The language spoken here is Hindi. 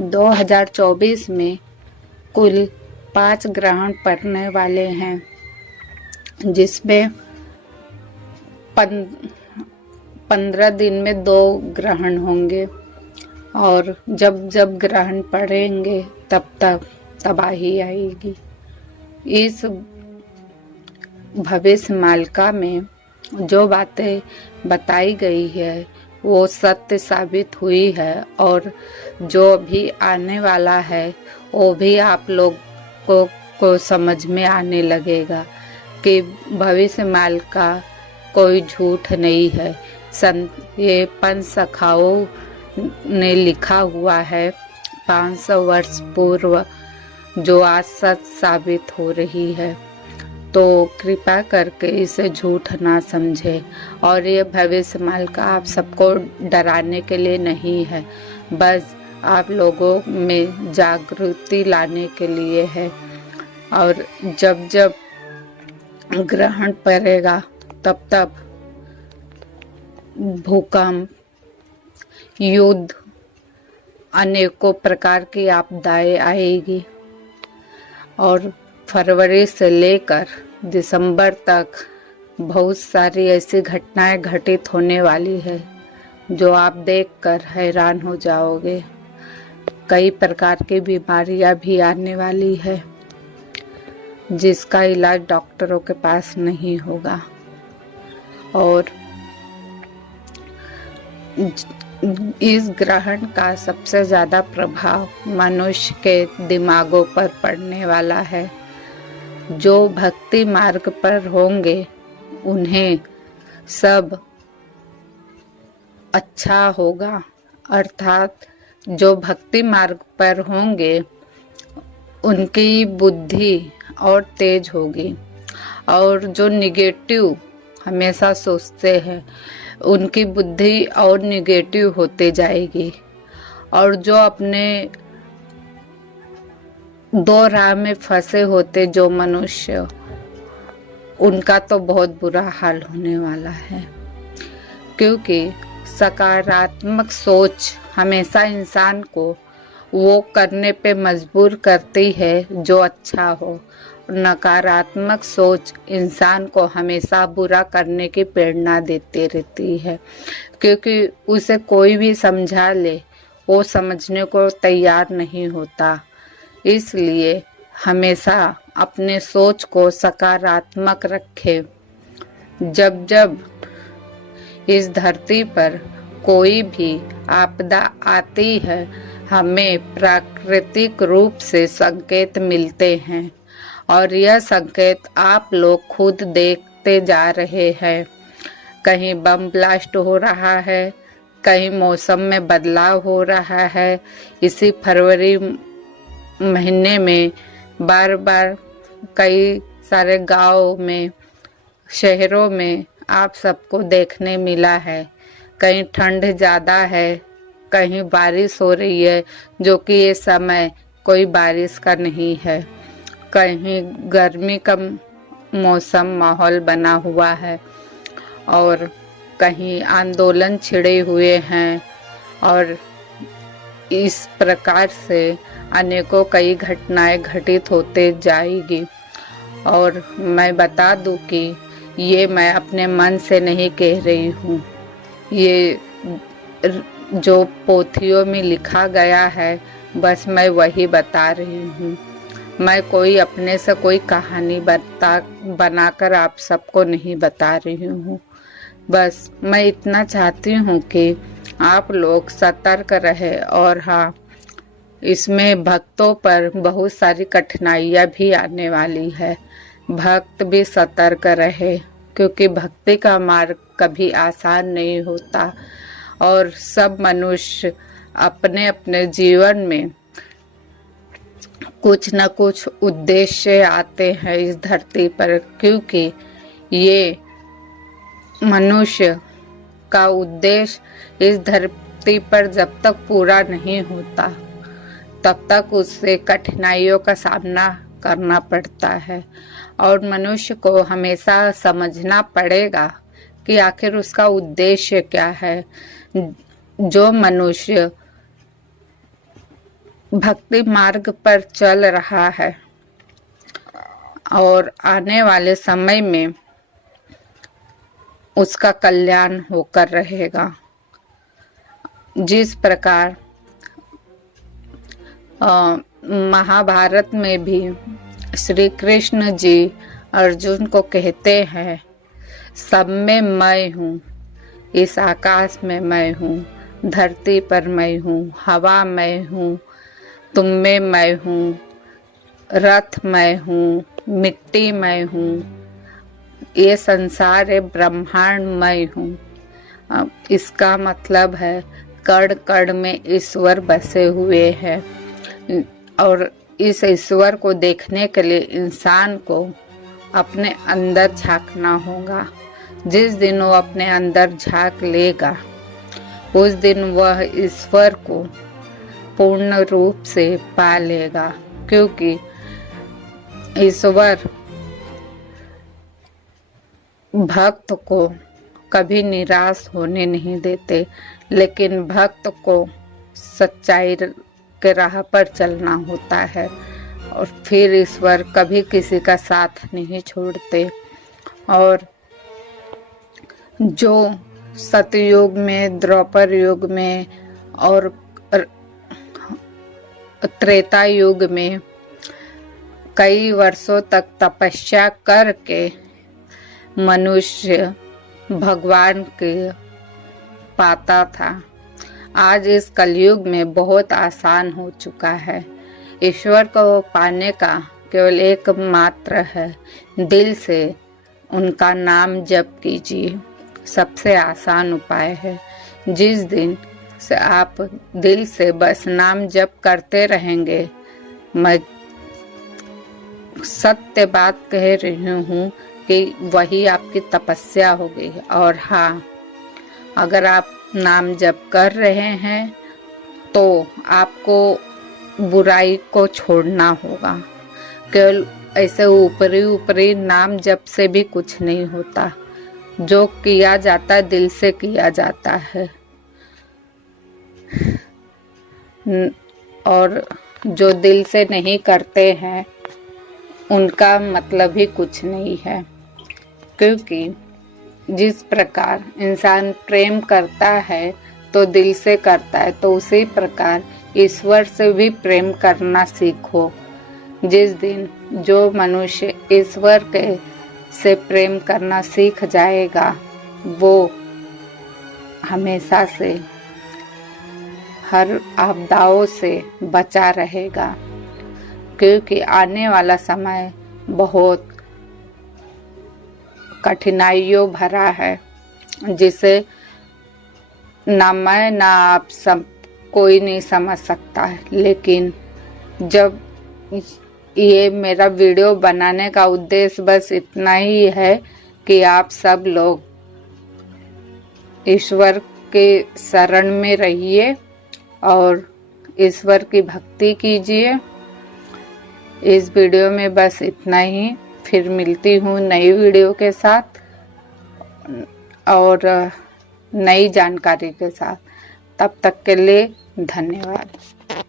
2024 में कुल 5 ग्रहण पड़ने वाले हैं, जिसमें 15 दिन में 2 ग्रहण होंगे और जब जब ग्रहण पड़ेंगे तब तक तबाही आएगी। इस भविष्य मालिका में जो बातें बताई गई है वो सत्य साबित हुई है और जो भी आने वाला है वो भी आप लोग को समझ में आने लगेगा कि भविष्य मालिका कोई झूठ नहीं है। ये पंच सखाओं ने लिखा हुआ है 500 वर्ष पूर्व, जो आज सच साबित हो रही है। तो कृपा करके इसे झूठ ना समझे। और ये भविष्य मालिका आप सबको डराने के लिए नहीं है, बस आप लोगों में जागृति लाने के लिए है। और जब जब ग्रहण पड़ेगा तब तब भूकंप, युद्ध, अनेकों प्रकार की आपदाएं आएगी और फरवरी से लेकर दिसंबर तक बहुत सारी ऐसी घटनाएं घटित होने वाली है जो आप देखकर हैरान हो जाओगे। कई प्रकार की बीमारियां भी आने वाली है जिसका इलाज डॉक्टरों के पास नहीं होगा। और इस ग्रहण का सबसे ज़्यादा प्रभाव मनुष्य के दिमागों पर पड़ने वाला है। जो भक्ति मार्ग पर होंगे उन्हें सब अच्छा होगा, अर्थात जो भक्ति मार्ग पर होंगे उनकी बुद्धि और तेज होगी, और जो निगेटिव हमेशा सोचते हैं उनकी बुद्धि और निगेटिव होते जाएगी। और जो अपने दो राह में फंसे होते जो मनुष्य, उनका तो बहुत बुरा हाल होने वाला है, क्योंकि सकारात्मक सोच हमेशा इंसान को वो करने पे मजबूर करती है जो अच्छा हो। नकारात्मक सोच इंसान को हमेशा बुरा करने की प्रेरणा देती रहती है, क्योंकि उसे कोई भी समझा ले वो समझने को तैयार नहीं होता। इसलिए हमेशा अपने सोच को सकारात्मक रखें। जब जब इस धरती पर कोई भी आपदा आती है, हमें प्राकृतिक रूप से संकेत मिलते हैं और यह संकेत आप लोग खुद देखते जा रहे हैं। कहीं बम ब्लास्ट हो रहा है, कहीं मौसम में बदलाव हो रहा है। इसी फरवरी महीने में बार बार कई सारे गांव में, शहरों में आप सबको देखने मिला है। कहीं ठंड ज़्यादा है, कहीं बारिश हो रही है, जो कि ये समय कोई बारिश का नहीं है। कहीं गर्मी का मौसम माहौल बना हुआ है और कहीं आंदोलन छिड़े हुए हैं। और इस प्रकार से अनेकों कई घटनाएं घटित होते जाएगी। और मैं बता दूं कि ये मैं अपने मन से नहीं कह रही हूँ, ये जो पोथियों में लिखा गया है बस मैं वही बता रही हूँ। मैं कोई अपने से कोई कहानी बनाकर आप सबको नहीं बता रही हूँ। बस मैं इतना चाहती हूँ कि आप लोग सतर्क रहे। और हाँ, इसमें भक्तों पर बहुत सारी कठिनाइयाँ भी आने वाली है। भक्त भी सतर्क रहे, क्योंकि भक्ति का मार्ग कभी आसान नहीं होता और सब मनुष्य अपने अपने जीवन में कुछ न कुछ उद्देश्य आते हैं इस धरती पर, क्योंकि ये मनुष्य का उद्देश्य इस धरती पर जब तक पूरा नहीं होता तब तक उससे कठिनाइयों का सामना करना पड़ता है। और मनुष्य को हमेशा समझना पड़ेगा कि आखिर उसका उद्देश्य क्या है। जो मनुष्य भक्ति मार्ग पर चल रहा है और आने वाले समय में उसका कल्याण होकर रहेगा। जिस प्रकार महाभारत में भी श्री कृष्ण जी अर्जुन को कहते हैं, सब में मैं हूँ, इस आकाश में मैं हूँ, धरती पर मैं हूँ, हवा मैं हूँ, तुम में मैं हूँ, रथ मैं हूँ, मिट्टी मैं हूँ, ये संसार है, ब्रह्मांड मैं हूँ। इसका मतलब है कण कण में ईश्वर बसे हुए हैं और इस ईश्वर को देखने के लिए इंसान को अपने अंदर झांकना होगा। जिस दिन वो अपने अंदर झांक लेगा उस दिन वह ईश्वर को पूर्ण रूप से पा लेगा, क्योंकि ईश्वर भक्त को कभी निराश होने नहीं देते, लेकिन भक्त को सच्चाई के राह पर चलना होता है और फिर ईश्वर कभी किसी का साथ नहीं छोड़ते। और जो सतयुग में, द्वापर युग में और त्रेता युग में कई वर्षों तक तपस्या करके मनुष्य भगवान के पाता था, आज इस कलयुग में बहुत आसान हो चुका है। ईश्वर को पाने का केवल एक मात्र है, दिल से उनका नाम जप कीजिए, सबसे आसान उपाय है। जिस दिन से आप दिल से बस नाम जप करते रहेंगे, मैं सत्य बात कह रही हूँ कि वही आपकी तपस्या होगी। और हाँ, अगर आप नाम जप कर रहे हैं तो आपको बुराई को छोड़ना होगा। केवल ऐसे ऊपरी ऊपरी नाम जप से भी कुछ नहीं होता, जो किया जाता है दिल से किया जाता है। और जो दिल से नहीं करते हैं उनका मतलब ही कुछ नहीं है, क्योंकि जिस प्रकार इंसान प्रेम करता है तो दिल से करता है, तो उसी प्रकार ईश्वर से भी प्रेम करना सीखो। जिस दिन जो मनुष्य ईश्वर के से प्रेम करना सीख जाएगा, वो हमेशा से हर आपदाओं से बचा रहेगा, क्योंकि आने वाला समय बहुत कठिनाइयों भरा है, जिसे ना मैं ना आप सब कोई नहीं समझ सकता है। लेकिन जब ये मेरा वीडियो बनाने का उद्देश्य बस इतना ही है कि आप सब लोग ईश्वर के शरण में रहिए और ईश्वर की भक्ति कीजिए। इस वीडियो में बस इतना ही। फिर मिलती हूँ नई वीडियो के साथ और नई जानकारी के साथ। तब तक के लिए धन्यवाद।